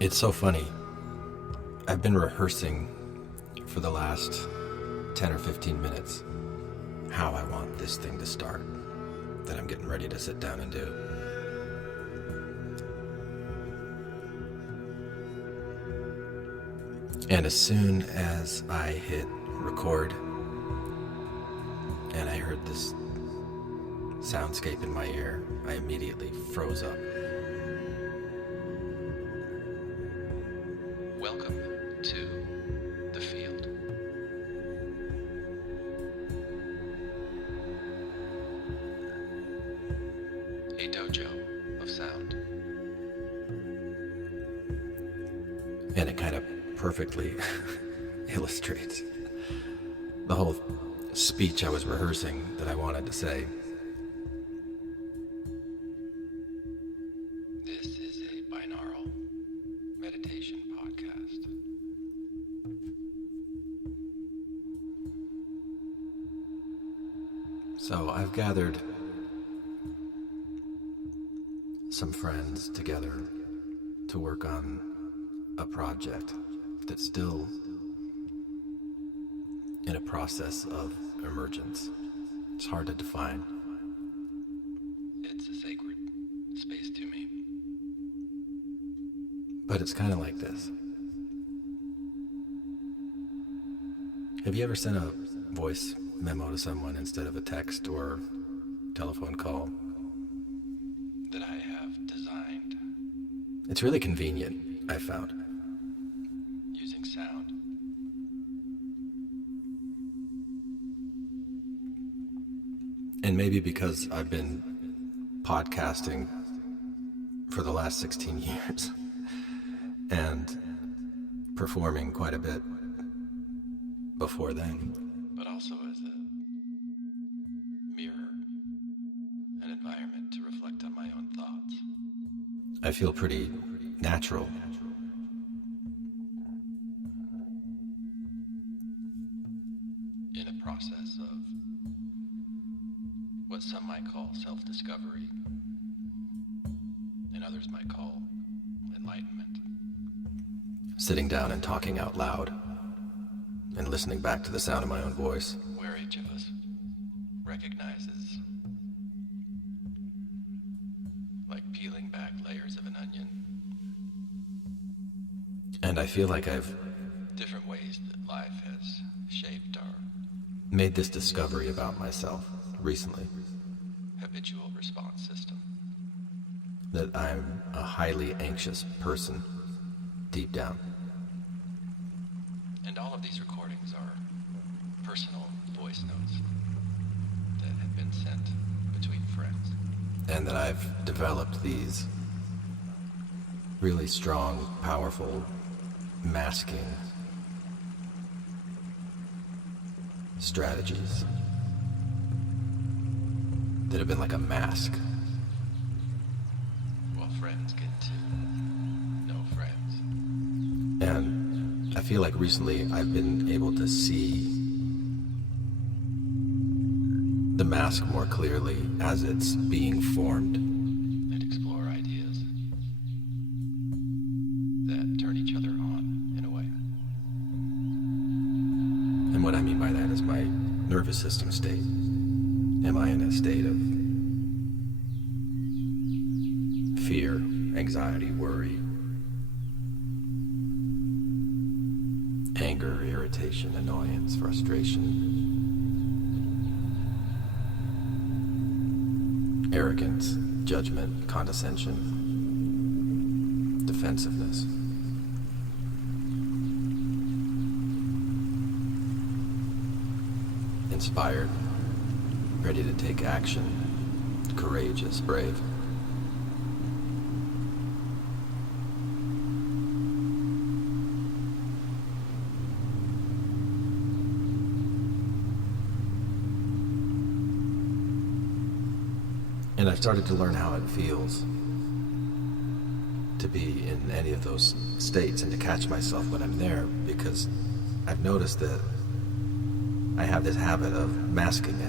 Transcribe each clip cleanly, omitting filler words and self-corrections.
It's so funny. I've been rehearsing for the last 10 or 15 minutes how I want this thing to start that I'm getting ready to sit down and do. And as soon as I hit record and I heard this soundscape in my ear, I immediately froze up. Welcome to the field. A dojo of sound. And it kind of perfectly illustrates the whole speech I was rehearsing that I wanted to say. This is a binaural meditation podcast. So I've gathered some friends together to work on a project that's still in a process of emergence. It's hard to define. It's a sacred space to me. But it's kind of like this. Have you ever sent a voice memo to someone instead of a text or telephone call? That I have designed It's really convenient, I found. using sound. And maybe because I've been podcasting for the last 16 years and performing quite a bit before then. But also as a mirror, an environment to reflect on my own thoughts. I feel pretty natural. In a process of what some might call self-discovery, and others might call enlightenment. Sitting down and talking out loud and listening back to the sound of my own voice. Where each of us recognizes, like peeling back layers of an onion, And I feel like I've different ways that life has shaped our made this discovery about myself recently, habitual response system. that I'm a highly anxious person deep down. And all of these recordings are personal voice notes that have been sent between friends. And that I've developed these really strong, powerful, masking strategies that have been like a mask. While friends get to know friends. And I feel like recently I've been able to see the mask more clearly as it's being formed. And explore ideas that turn each other on in a way. And what I mean by that is my nervous system state. Am I in a state of fear, anxiety, worry, anger, irritation, annoyance, frustration, arrogance, judgment, condescension, defensiveness? Inspired, ready to take action, courageous, brave. And I've started to learn how it feels to be in any of those states and to catch myself when I'm there, because I've noticed that I have this habit of masking it,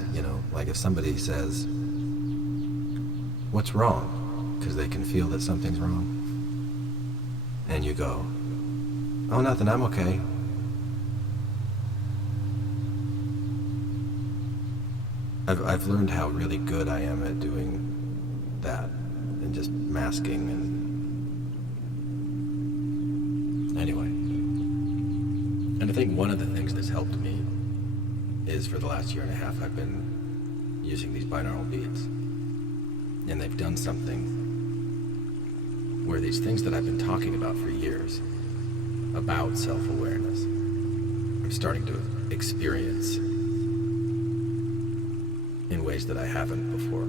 like if somebody says, "What's wrong?" because they can feel that something's wrong. And and you go, "Oh, nothing, I'm okay." I've learned how really good I am at doing that and just masking and anyway. And I think one of the things that's helped me is for the last year and a half I've been using these binaural beats. And they've done something where these things that I've been talking about for years about self-awareness, I'm starting to experience in ways that I haven't before.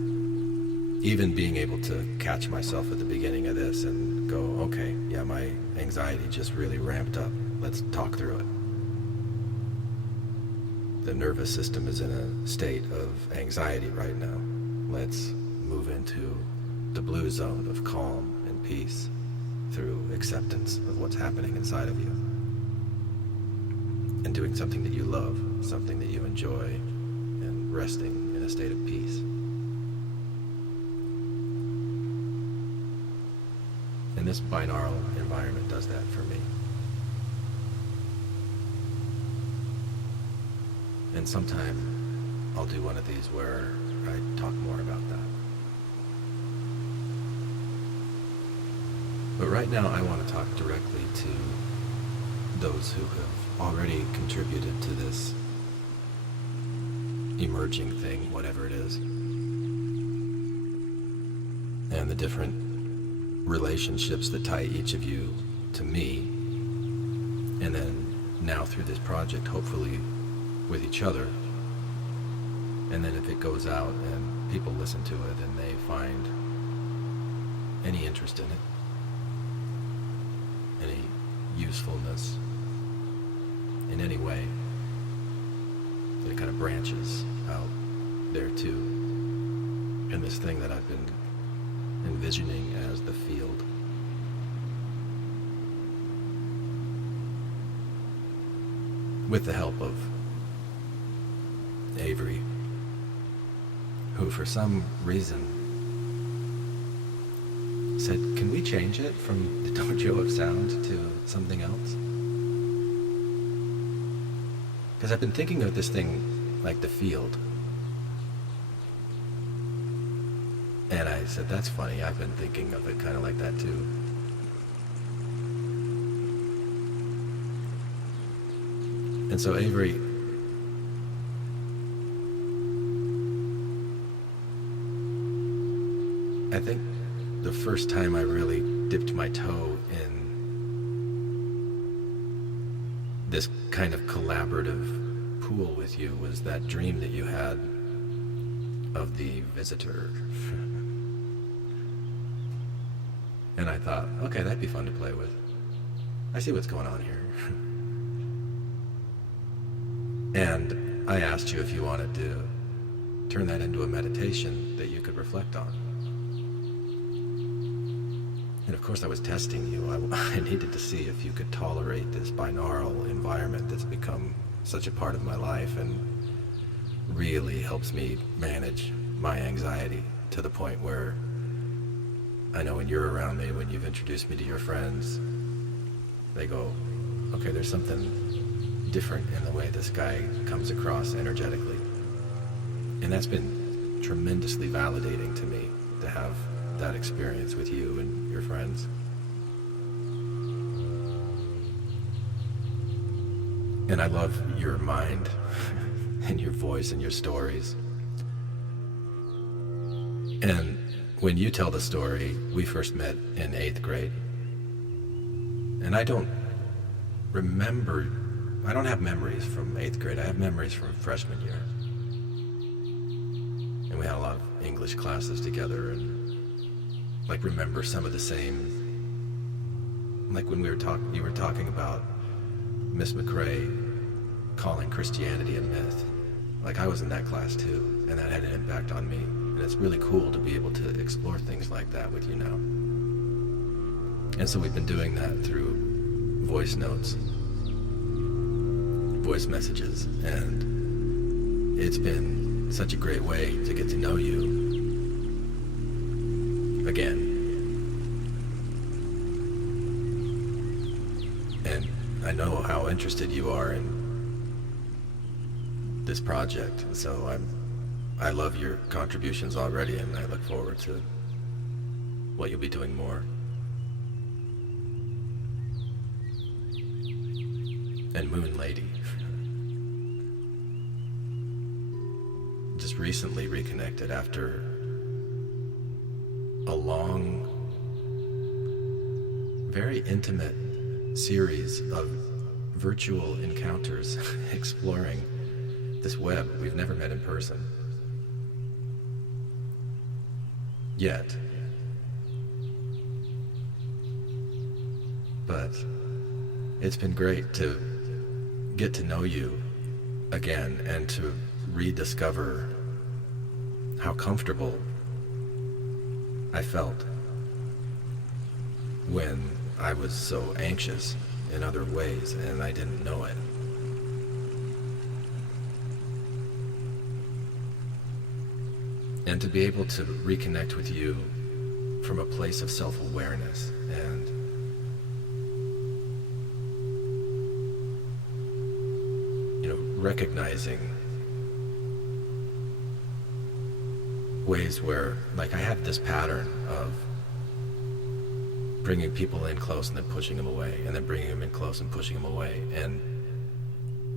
Even being able to catch myself at the beginning of this and go, okay, yeah, my anxiety just really ramped up. Let's talk through it. The nervous system is in a state of anxiety right now. Let's move into the blue zone of calm and peace through acceptance of what's happening inside of you. And doing something that you love, something that you enjoy, and resting in a state of peace. And this binaural environment does that for me. And sometime I'll do one of these where I talk more about that. But right now I want to talk directly to those who have already contributed to this emerging thing, whatever it is, and the different relationships that tie each of you to me, and then now through this project, hopefully with each other. And then if it goes out and people listen to it and they find any interest in it, any usefulness in any way, that it kind of branches out there too. And this thing that I've been envisioning as the field. With the help of Avery, who for some reason said, "Can we change it from the Dojo of Sound to something else?" Because I've been thinking of this thing like the field. And I said, "That's funny, I've been thinking of it kind of like that too." And so Avery, I think the first time I really dipped my toe in this kind of collaborative pool with you was that dream that you had of the visitor. And I thought, okay, that'd be fun to play with. I see what's going on here. And I asked you if you wanted to turn that into a meditation that you could reflect on. And of course I was testing you. I needed to see if you could tolerate this binaural environment that's become such a part of my life and really helps me manage my anxiety to the point where I know when you're around me, when you've introduced me to your friends, they go, okay, there's something different in the way this guy comes across energetically. And that's been tremendously validating to me to have that experience with you and your friends. And I love your mind and your voice and your stories. And when you tell the story, we first met in 8th grade. And I don't have memories from 8th grade. I have memories from freshman year. And we had a lot of English classes together and remember some of the same, when you were talking about Miss McRae calling Christianity a myth. I was in that class too, and that had an impact on me. And it's really cool to be able to explore things like that with you now. And so we've been doing that through voice notes, voice messages, and it's been such a great way to get to know you again. I know how interested you are in this project, so I love your contributions already, and I look forward to what you'll be doing more. And Moon Lady. Just recently reconnected after a long, very intimate series of virtual encounters exploring this web. We've never met in person yet, but it's been great to get to know you again and to rediscover how comfortable I felt when I was so anxious in other ways and I didn't know it. And to be able to reconnect with you from a place of self-awareness and recognizing ways where, like, I have this pattern of bringing people in close and then pushing them away, and then bringing them in close and pushing them away. And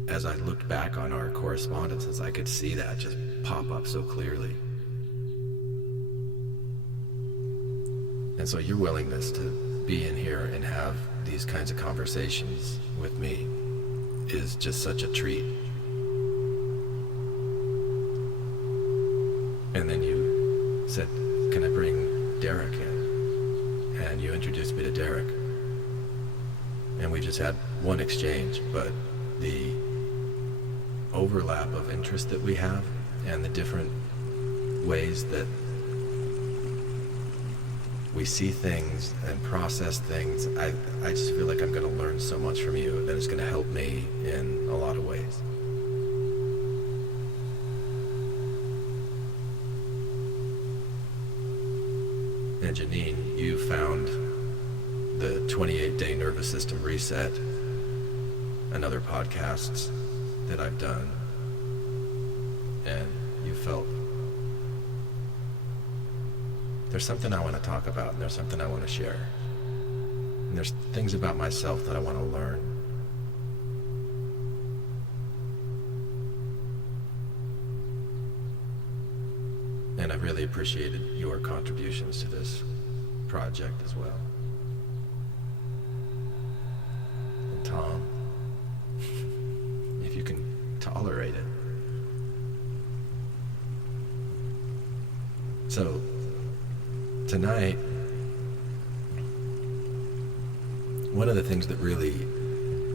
as I looked back on our correspondences, I could see that just pop up so clearly. And so your willingness to be in here and have these kinds of conversations with me is just such a treat. And then you said, can I bring Derek in? And you introduced me to Derek. And we just had one exchange, but the overlap of interest that we have and the different ways that we see things and process things, I just feel like I'm going to learn so much from you that it's going to help me in a lot of ways. And Janine, you found the 28-day nervous system reset and other podcasts that I've done, and you felt there's something I want to talk about, and there's something I want to share, and there's things about myself that I want to learn. And I really appreciated your contributions to this project as well. And Tom, if you can tolerate it. So, tonight, one of the things that really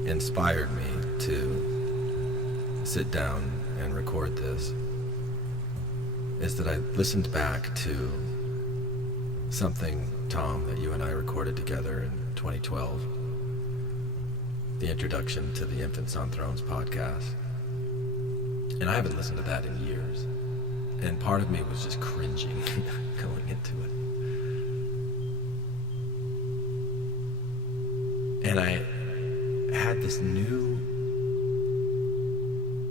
inspired me to sit down and record this is that I listened back to something, Tom, that you and I recorded together in 2012, the introduction to the Infants on Thrones podcast. And I haven't listened to that in years. And part of me was just cringing going into it. And I had this new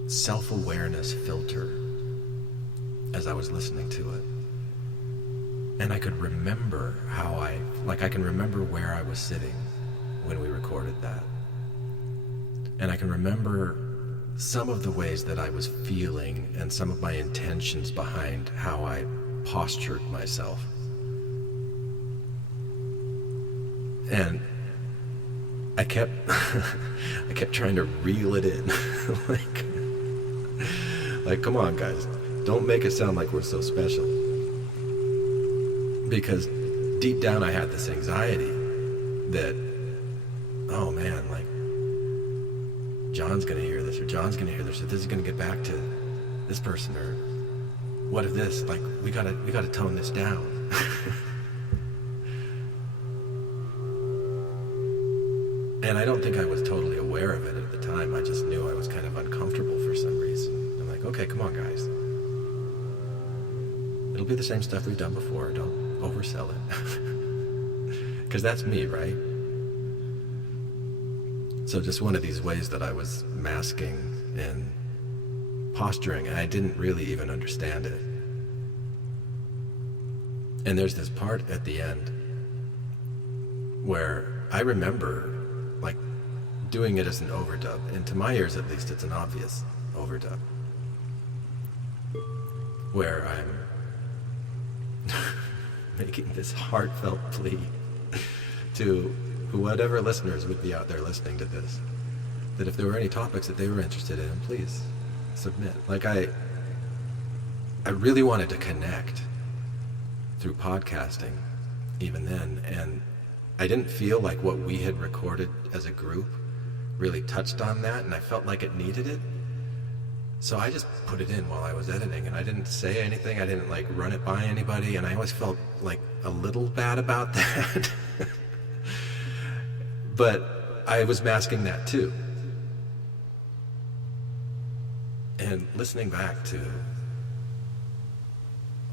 self-awareness filter as I was listening to it. And I could remember I can remember where I was sitting when we recorded that. And I can remember some of the ways that I was feeling and some of my intentions behind how I postured myself. And I kept trying to reel it in. like, come on, guys. Don't make it sound like we're so special. Because deep down I had this anxiety that, oh man, like, John's gonna hear this, or John's gonna hear this, or this is gonna get back to this person, or what if this, like, we gotta tone this down. And I don't think I was totally aware of it at the time. I just knew I was kind of uncomfortable for some reason. I'm like, okay, come on, guys. It'll be the same stuff we've done before. Don't oversell it. Because that's me, right? So just one of these ways that I was masking and posturing, and I didn't really even understand it. And there's this part at the end where I remember like doing it as an overdub, and to my ears at least it's an obvious overdub, where I'm making this heartfelt plea to whatever listeners would be out there listening to this, that if there were any topics that they were interested in, please submit. Like I really wanted to connect through podcasting even then, and I didn't feel like what we had recorded as a group really touched on that, and I felt like it needed it. So I just put it in while I was editing, and I didn't say anything. I didn't like run it by anybody, and I always felt like a little bad about that. But I was masking that too. And listening back to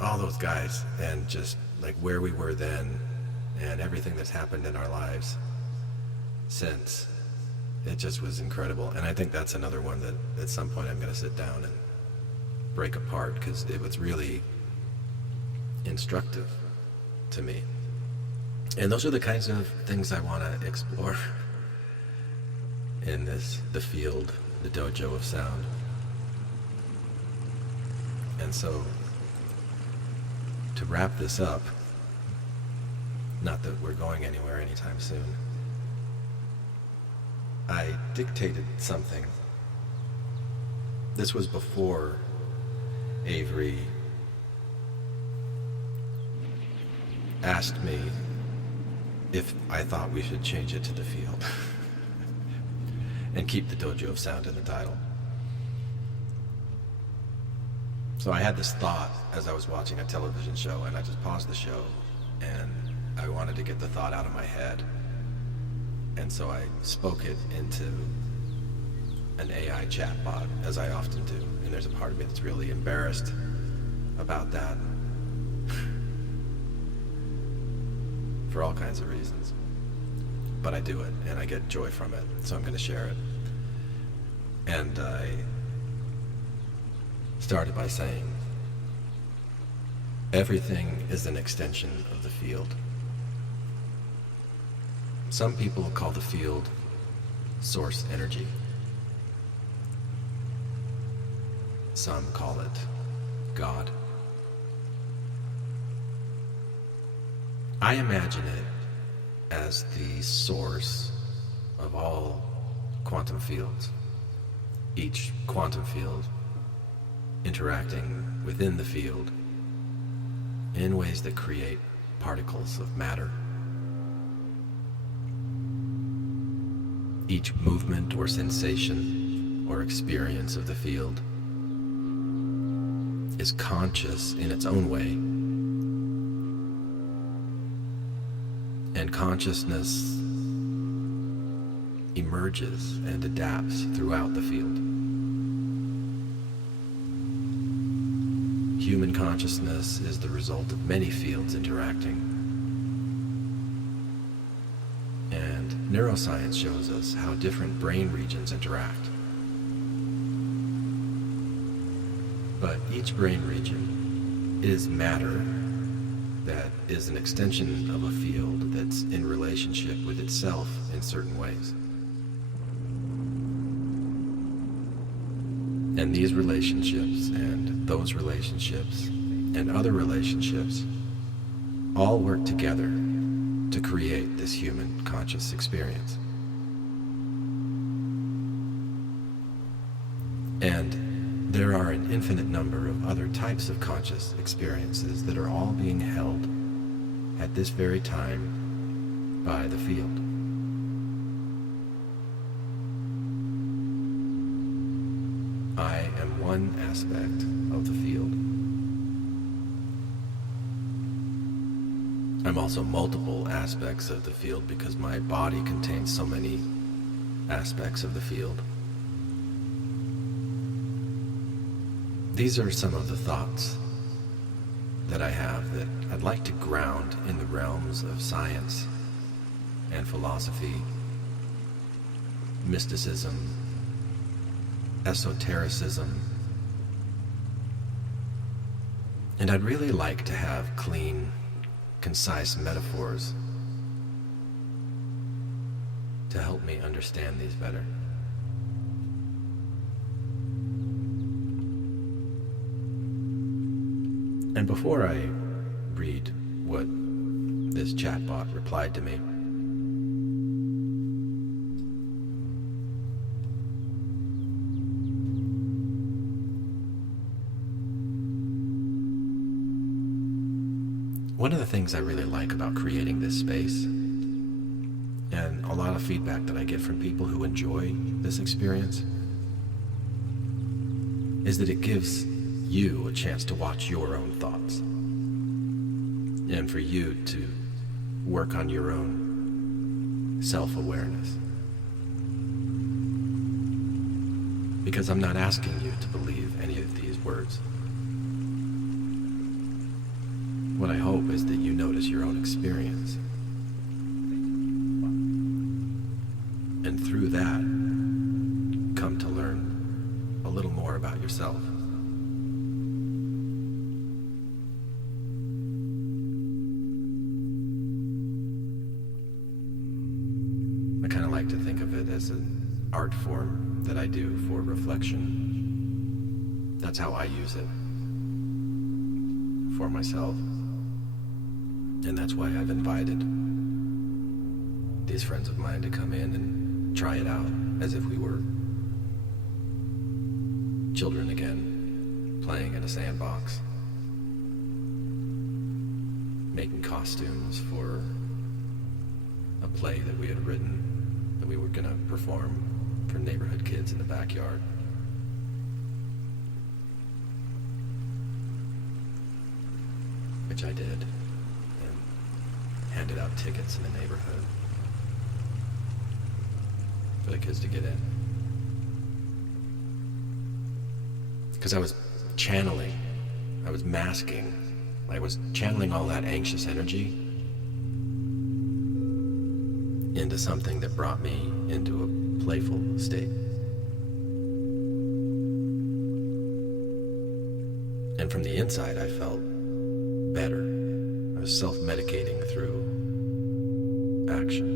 all those guys and just like where we were then and everything that's happened in our lives since, it just was incredible. And I think that's another one that at some point I'm going to sit down and break apart, because it was really instructive to me. And those are the kinds of things I want to explore in the field, the dojo of sound. And so, to wrap this up, not that we're going anywhere anytime soon, I dictated something. This was before Avery asked me if I thought we should change it to the field and keep the dojo of sound in the title. So I had this thought as I was watching a television show, and I just paused the show, and I wanted to get the thought out of my head. And so I spoke it into an AI chatbot, as I often do. And there's a part of me that's really embarrassed about that for all kinds of reasons. But I do it, and I get joy from it, so I'm going to share it. And I started by saying, everything is an extension of the field. Some people call the field source energy. Some call it God. I imagine it as the source of all quantum fields, each quantum field interacting within the field in ways that create particles of matter. Each movement or sensation or experience of the field is conscious in its own way, and consciousness emerges and adapts throughout the field. Human consciousness is the result of many fields interacting. And neuroscience shows us how different brain regions interact. But each brain region is matter that is an extension of a field that's in relationship with itself in certain ways. And these relationships and those relationships and other relationships all work together to create this human conscious experience. And there are an infinite number of other types of conscious experiences that are all being held at this very time by the field. I am one aspect of the field. I'm also multiple aspects of the field because my body contains so many aspects of the field. These are some of the thoughts that I have that I'd like to ground in the realms of science and philosophy, mysticism, esotericism, and I'd really like to have clean, concise metaphors to help me understand these better. And before I read what this chatbot replied to me, one of the things I really like about creating this space, and a lot of feedback that I get from people who enjoy this experience, is that it gives you a chance to watch your own thoughts and for you to work on your own self-awareness. Because I'm not asking you to believe any of these words. What I hope is that you notice your own experience. And through that, come to learn a little more about yourself. I kind of like to think of it as an art form that I do for reflection. That's how I use it for myself. And that's why I've invited these friends of mine to come in and try it out as if we were children again, playing in a sandbox, making costumes for a play that we had written that we were going to perform for neighborhood kids in the backyard. Which I did, and handed out tickets in the neighborhood for the kids to get in. Because I was channeling, I was masking, I was channeling all that anxious energy into something that brought me into a playful state. And from the inside, I felt better. I was self-medicating through action.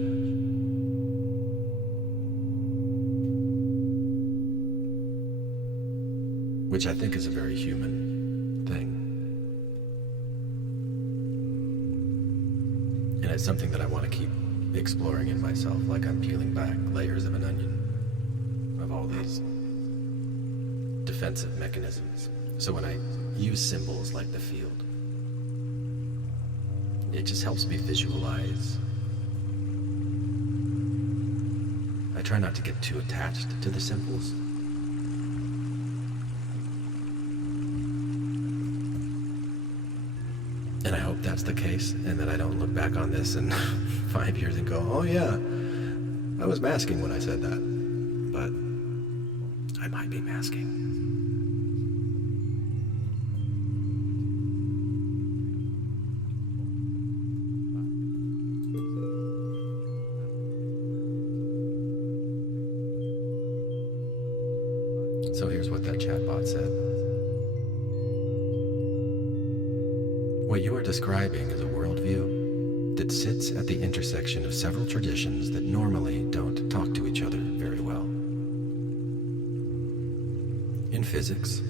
Which I think is a very human thing. And it's something that I want to keep exploring in myself, like I'm peeling back layers of an onion of all these defensive mechanisms. So when I use symbols like the field, it just helps me visualize. I try not to get too attached to the symbols. And I hope that's the case, and that I don't look back on this in 5 years and go, oh yeah, I was masking when I said that. But I might be masking. So here's what that chatbot said. What you are describing is a worldview that sits at the intersection of several traditions that normally don't talk to each other very well. In physics,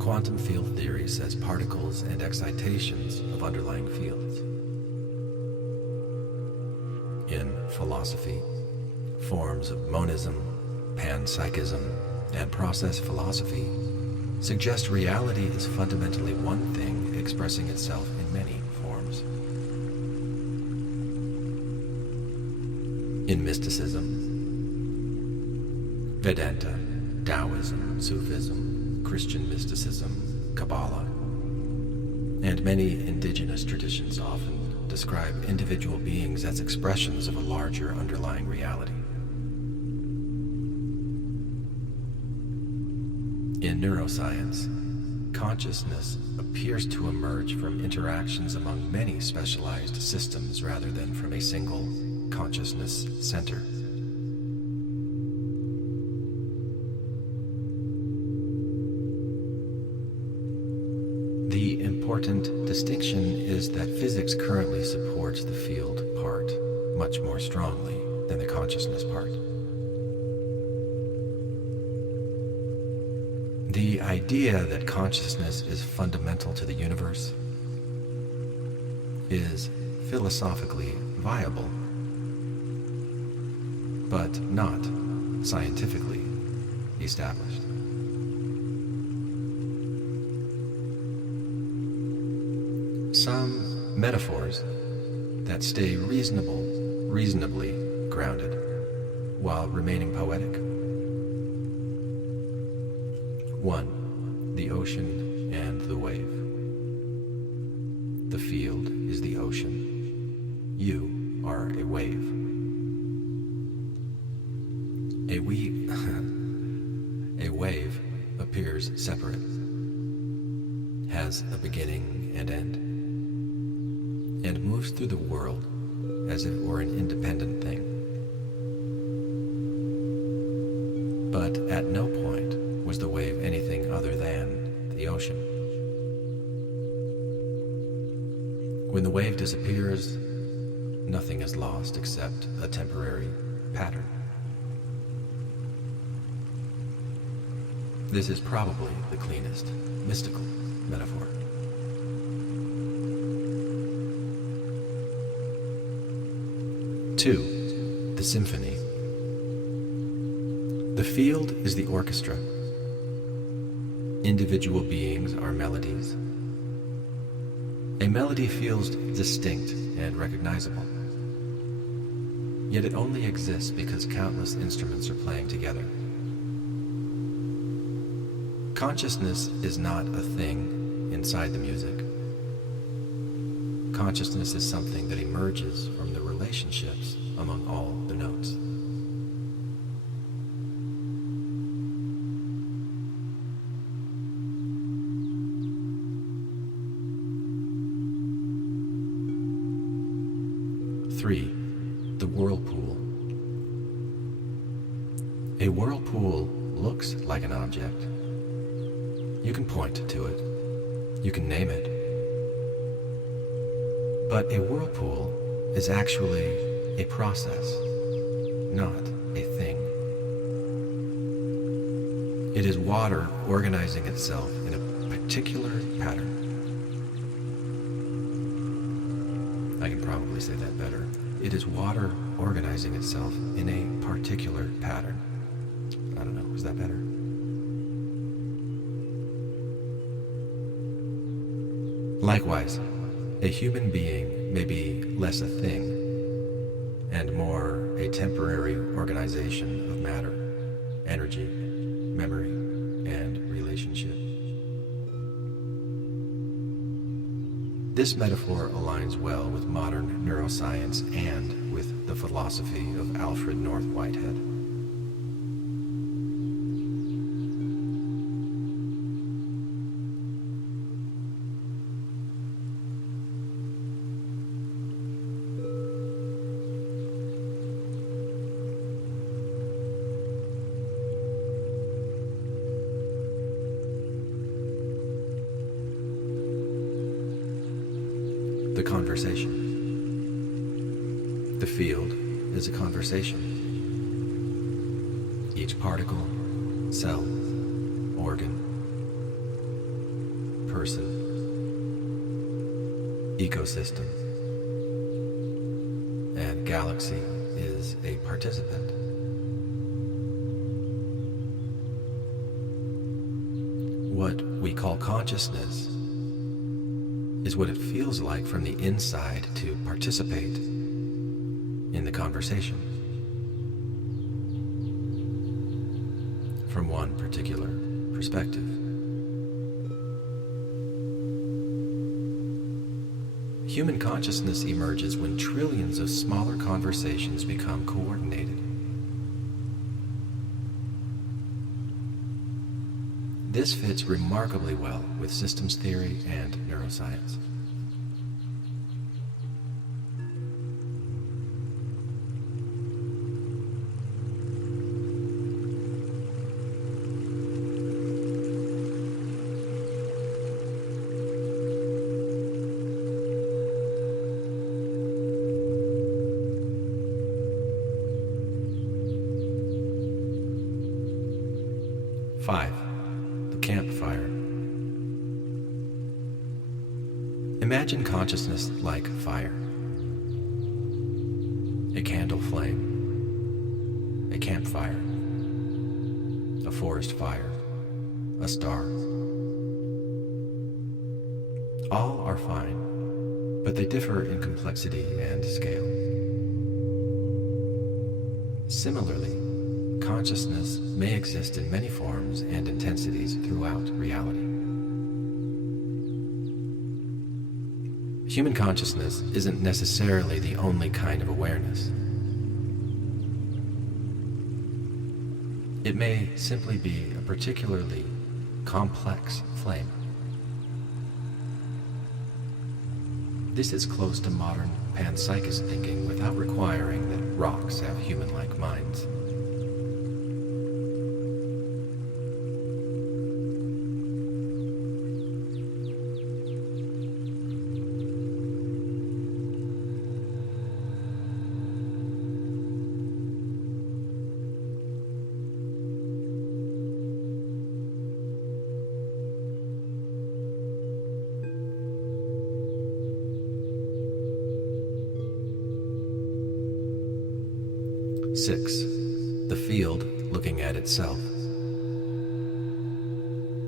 quantum field theory says particles and excitations of underlying fields. In philosophy, forms of monism, panpsychism, and process philosophy suggest reality is fundamentally one thing expressing itself in many forms. In mysticism, Vedanta, Taoism, Sufism, Christian mysticism, Kabbalah, and many indigenous traditions often describe individual beings as expressions of a larger underlying reality. In neuroscience, consciousness appears to emerge from interactions among many specialized systems rather than from a single consciousness center. important distinction is that physics currently supports the field part much more strongly than the consciousness part. The idea that consciousness is fundamental to the universe is philosophically viable, but not scientifically established. Some metaphors that stay reasonably grounded while remaining poetic. 1. The ocean and the wave. The field is the ocean. You are a wave. A wave appears separate, has a beginning and end, and moves through the world as if it were an independent thing. But at no point was the wave anything other than the ocean. When the wave disappears, nothing is lost except a temporary pattern. This is probably the cleanest mystical metaphor. Two, the symphony. The field is the orchestra. Individual beings are melodies. A melody feels distinct and recognizable. Yet it only exists because countless instruments are playing together. Consciousness is not a thing inside the music. Consciousness is something that emerges from the relationships among all the notes. Three, the whirlpool. A whirlpool looks like an object. You can point to it. You can name it. But a whirlpool is actually a process, not a thing. It is water organizing itself in a particular pattern. I can probably say that better. It is water organizing itself in a particular pattern. I don't know, is that better? Likewise, a human being may be less a thing and more a temporary organization of matter, energy, memory, and relationship. This metaphor aligns well with modern neuroscience and with the philosophy of Alfred North Whitehead. The conversation. The field is a conversation. Each particle, cell, organ, person, ecosystem, and galaxy is a participant. What we call consciousness is what it feels like from the inside to participate in the conversation from one particular perspective. Human consciousness emerges when trillions of smaller conversations become coordinated. This fits remarkably well with systems theory and neuroscience. 5. The campfire. Imagine consciousness like fire. A candle flame, a campfire, a forest fire, a star. All are fine, but they differ in complexity and scale. Similarly, consciousness may exist in many forms and intensities throughout reality. Human consciousness isn't necessarily the only kind of awareness. It may simply be a particularly complex flame. This is close to modern panpsychist thinking without requiring that rocks have human-like minds. Six, the field looking at itself.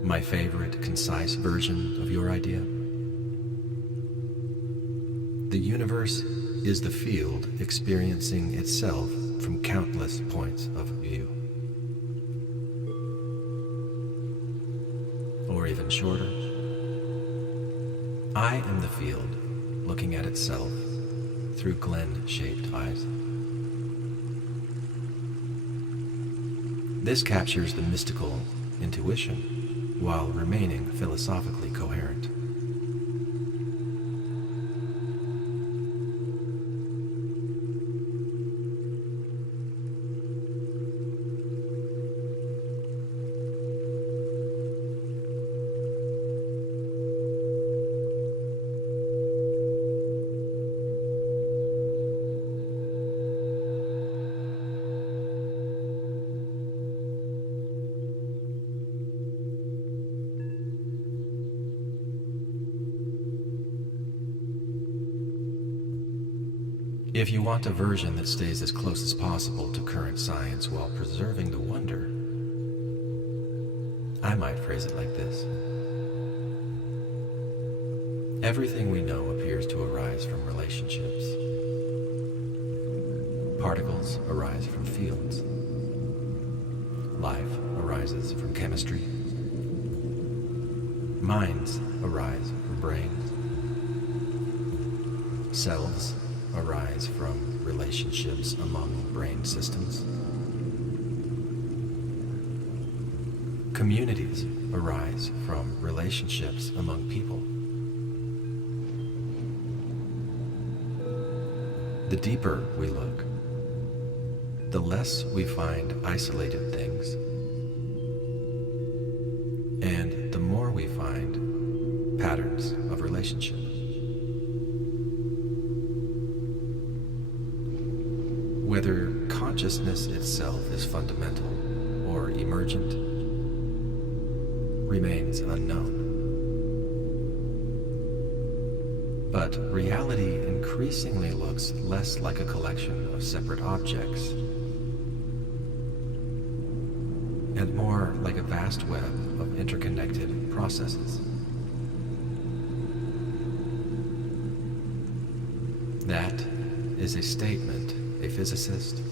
My favorite concise version of your idea? The universe is the field experiencing itself from countless points of view. Or even shorter, I am the field looking at itself through Glen-shaped eyes. This captures the mystical intuition while remaining philosophically coherent. If you want a version that stays as close as possible to current science while preserving the wonder, I might phrase it like this. Everything we know appears to arise from relationships. Particles arise from fields. Life arises from chemistry. Minds arise from brains. Cells arise from relationships among brain systems. Communities arise from relationships among people. The deeper we look, the less we find isolated things, and the more we find patterns of relationship. Whether consciousness itself is fundamental or emergent remains unknown. But reality increasingly looks less like a collection of separate objects and more like a vast web of interconnected processes. That is a statement a physicist,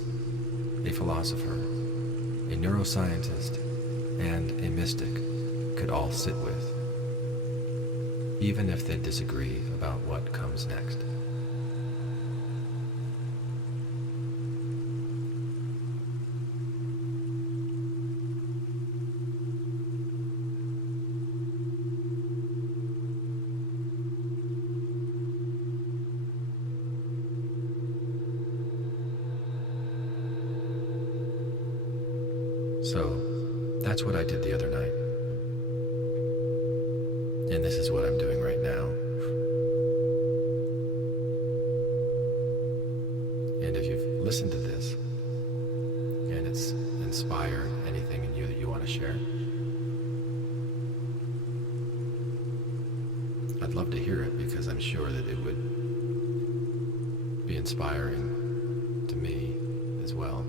a philosopher, a neuroscientist, and a mystic could all sit with, even if they disagree about what comes next. So, that's what I did the other night. And this is what I'm doing right now. And if you've listened to this, and it's an inspire anything in you that you want to share. I'd love to hear it because I'm sure that it would be inspiring to me as well.